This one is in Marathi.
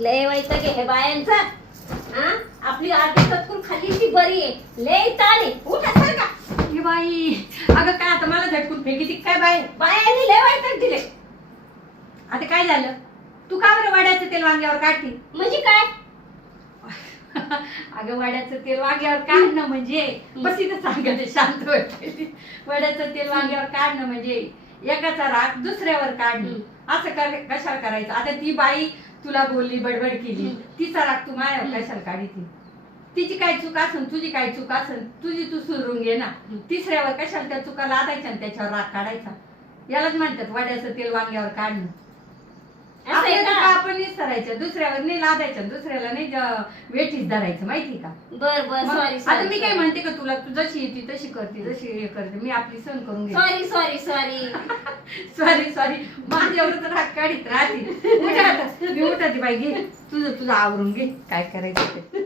लय वैताग आहे हे बायांचा. हा आपली आधी तत्पूर खाली ती बरी आहे. लय ताण आहे. उठ असेल का ही बाई, अगं काय आता मला झटकून फेकी ती काय बाई? बायांनी लय वैताग दिले. आता काय झालं? तू का बरं वड्याचं तेल वांग्यावर काढती? म्हणजे काय? अगं वड्याचं तेल वांग्यावर काढणं म्हणजे बस इथं सांगते शांत वाटते. वड्याचं तेल वांग्यावर काढणं म्हणजे एकाचा राग दुसऱ्यावर काढणं. असं कशाला करायचं? आता ती बाई तुला बोलली, बडबड केली, तिचा राग तू माझ्यावर कशाला काढीती? तिची काय चूक असन, तुझी काय चूक असन, तुझी तू सुधरून घे ना. तिसऱ्यावर कशाला त्या चुका लादायच्या आणि त्याच्यावर राग काढायचा? यालाच म्हणतात वड्याचं तेल वांग्यावर काढणं. आपल्या चुका आपण विसरायच्या, दुसऱ्यावर नाही लादायच्या, दुसऱ्याला नाही वेठीच धरायचं, माहिती का? बर बर सॉरी. आता मी काय म्हणते का तुला, तू जशी येते तशी करते, जशी हे करते, मी आपली सहन करून घे. Sorry sorry sorry sorry sorry माझ्यावर तर राग काढीत राहते. उठा आता, मी उठते बाई, घे तुझं आवरून घे काय करायचं ते.